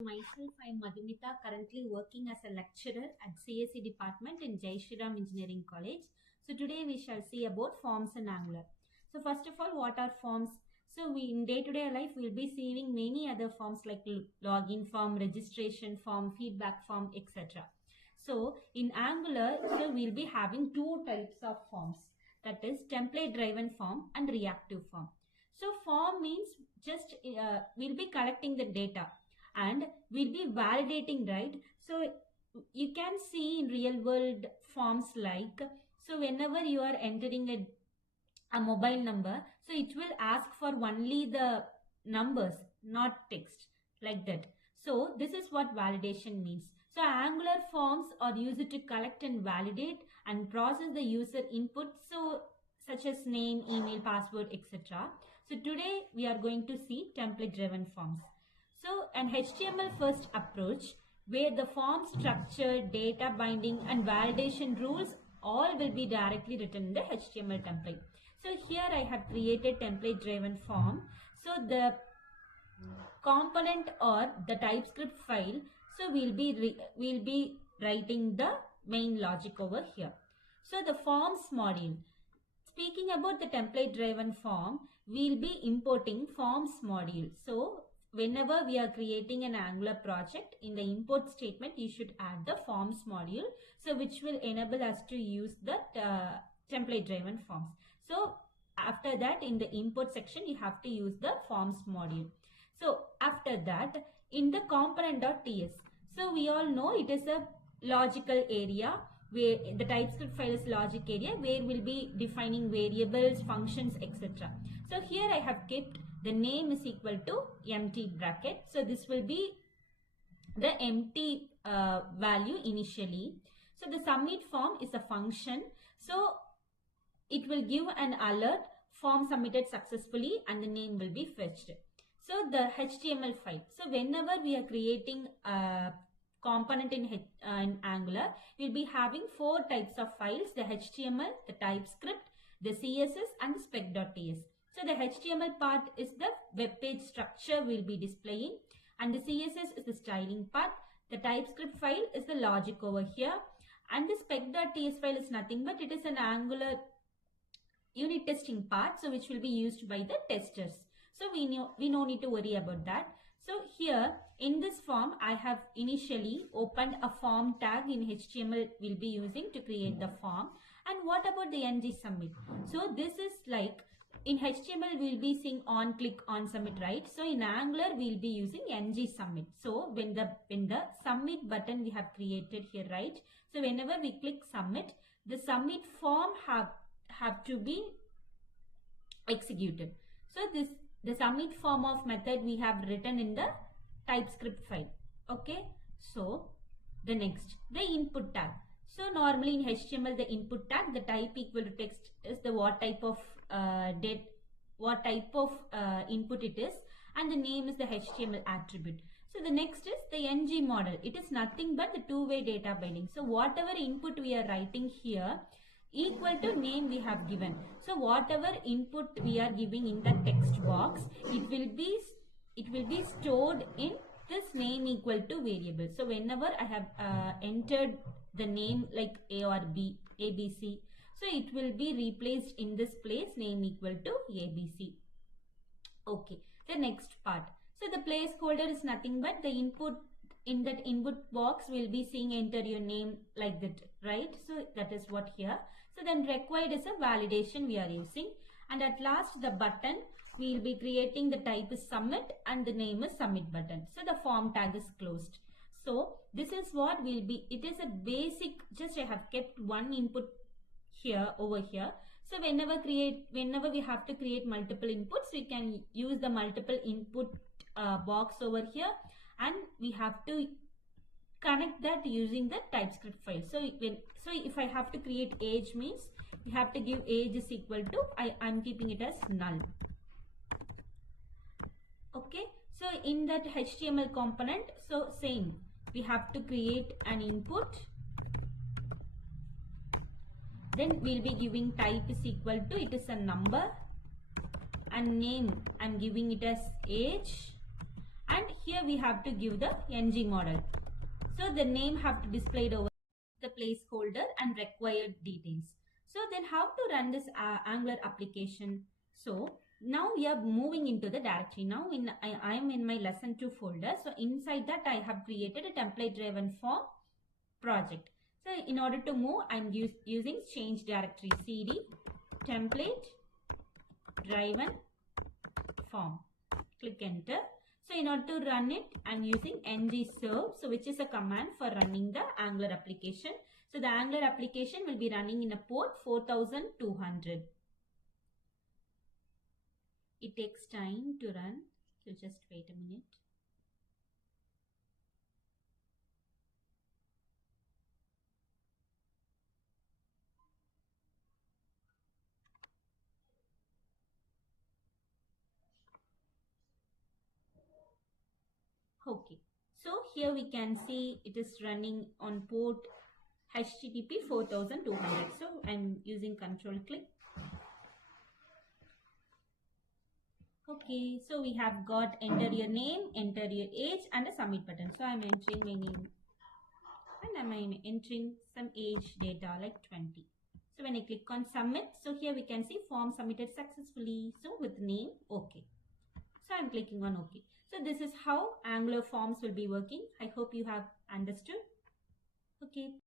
Myself, I am Madhumita, currently working as a lecturer at CSE department in Shriram Engineering College. So today we shall see about forms in Angular. So first of all, what are forms? So we in day-to-day life we will be seeing many other forms like login form, registration form, feedback form, etc. So in Angular, so we'll be having two types of forms, that is template driven form and reactive form. So form means just we'll be collecting the data and we'll be validating, right? So you can see in real world forms like, so whenever you are entering a mobile number, so it will ask for only the numbers, not text, like that. So this is what validation means. So Angular forms are used to collect and validate and process the user input, so such as name, email, password, etc. So today we are going to see template driven forms. So an HTML first approach where the form structure, data binding and validation rules all will be directly written in the HTML template. So here I have created template driven form. So the component or the TypeScript file, so we'll be writing the main logic over here. So the forms module. Speaking about the template driven form, we'll be importing forms module. So whenever we are creating an Angular project, in the import statement you should add the forms module, so which will enable us to use the template driven forms. So after that, in the import section you have to use the forms module. So after that, in the component.ts, so we all know it is a logical area where the TypeScript file is logic area where we'll be defining variables, functions, etc. So here I have kept the name is equal to empty bracket. So this will be the empty value initially. So the submit form is a function. So it will give an alert, form submitted successfully, and the name will be fetched. So the HTML file. So whenever we are creating a component in Angular, we'll be having four types of files: the HTML, the TypeScript, the CSS and the spec.ts. So the HTML part is the web page structure we'll be displaying, and the CSS is the styling part. The TypeScript file is the logic over here, and the spec.ts file is nothing but it is an Angular unit testing part, so which will be used by the testers. So we no need to worry about that. So here in this form, I have initially opened a form tag in HTML we'll be using to create the form. And what about the ng submit? So this is like in HTML we'll be seeing on click on submit, right? So in Angular we'll be using ng submit. So when the submit button we have created here, right? So whenever we click submit, the submit form have to be executed. So the submit form of method we have written in the TypeScript file. Okay. So the next, the input tag. So normally in HTML the input tag, the type equal to text is the what type of input it is, and the name is the HTML attribute. So the next is the ng model. It is nothing but the two-way data binding. So whatever input we are writing here equal to name we have given. So whatever input we are giving in the text box, it will be stored in this name equal to variable. So whenever I have entered the name like A or B, ABC, so it will be replaced in this place, name equal to ABC. Okay, the next part. So the placeholder is nothing but the input. In that input box we'll be seeing enter your name like that, right? So that is what here. So then required is a validation we are using, and at last the button we will be creating, the type is submit and the name is submit button. So the form tag is closed. So this is what will be, it is a basic, just I have kept one input here over here. So whenever we have to create multiple inputs, we can use the multiple input box over here, and we have to connect that using the TypeScript file. So if I have to create age, means we have to give age is equal to, I'm keeping it as null. Okay, so in that HTML component, so same, we have to create an input, then we'll be giving type is equal to, it is a number, and name I'm giving it as age, and here we have to give the ng model. So the name have to displayed over the placeholder and required details. So then how to run this Angular application? So now we are moving into the directory. Now I am in my lesson 2 folder. So inside that I have created a template driven form project. So in order to move, I'm using change directory cd template driven form. Click enter. So in order to run it, I'm using ngserve, so which is a command for running the Angular application. So the Angular application will be running in a port 4200. It takes time to run, so just wait a minute. Okay, so here we can see it is running on port HTTP 4200. So I'm using control click. Okay, so we have got enter your name, enter your age and a submit button. So I'm entering my name and I'm entering some age data like 20. So when I click on submit, so here we can see form submitted successfully. So with name, okay. So I'm clicking on OK. So this is how Angular forms will be working. I hope you have understood. Okay.